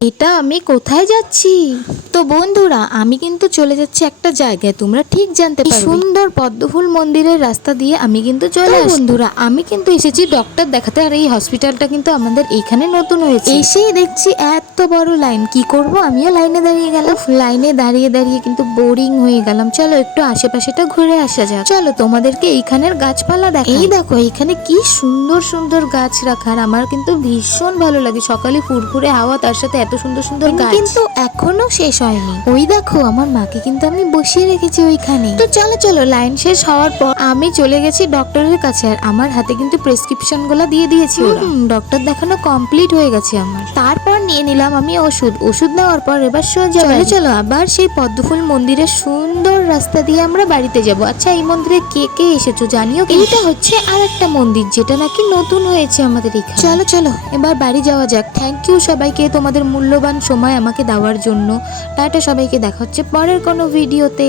এটা আমি কোথায় যাচ্ছি? তো বন্ধুরা, আমি কিন্তু চলে যাচ্ছি একটা জায়গায়, তোমরা ঠিক জানতে পারবে। সুন্দর পদ্মফুল মন্দিরের রাস্তা দিয়ে আমি কিন্তু চলে আসি। বন্ধুরা, আমি কিন্তু এসেছি ডক্টর দেখাতে, আর এই হসপিটালটা কিন্তু আমাদের এইখানে নতুন হয়েছে। এসেই দেখছি এত বড় লাইন, কি করব আমিও লাইনে দাঁড়িয়ে গেলাম। লাইনে দাঁড়িয়ে দাঁড়িয়ে কিন্তু বোরিং হয়ে গেলাম। চলো একটু আশেপাশেটা ঘুরে আসা যাক। চলো তোমাদেরকে এইখানের গাছপালা দেখাই। এই দেখো, এখানে কি সুন্দর সুন্দর গাছ রাখা, আর আমার কিন্তু ভীষণ ভালো লাগে। সকালে ফুরফুরে হাওয়া, তার সাথে এত সুন্দর সুন্দর গাছ। কিন্তু এখনো শেষ হয়নি। ওই দেখো, আমার মাকে কিন্তু আমি বসিয়ে রেখেছি ওইখানে। তো চলো চলো, লাইন শেষ হওয়ার পর আমি চলে গেছি ডক্টরের কাছে, আর আমার হাতে কিন্তু প্রেসক্রিপশন গুলা দিয়ে দিয়েছি ওরা। ডক্টর দেখানো কমপ্লিট হয়ে গেছে আমার। তারপর নিয়ে নিলাম আমি ওষুধ নেওয়ার পর এবার সোজা চলো চলো আবার সেই পদ্মফুল মন্দিরের সুন্দর রাস্তা দিয়ে আমরা বাড়িতে যাব। আচ্ছা, এই মন্দিরে কে কে এসেছো জানিও। এইটা হচ্ছে আর একটা মন্দির, যেটা নাকি নতুন হয়েছে আমাদের এখানে। চলো চলো এবার বাড়ি যাওয়া যাক। থ্যাংক ইউ সবাইকে তোমাদের মূল্যবান সময় আমাকে দেওয়ার জন্য। টাটা সবাইকে, দেখা হচ্ছে পরের কোনো ভিডিওতে।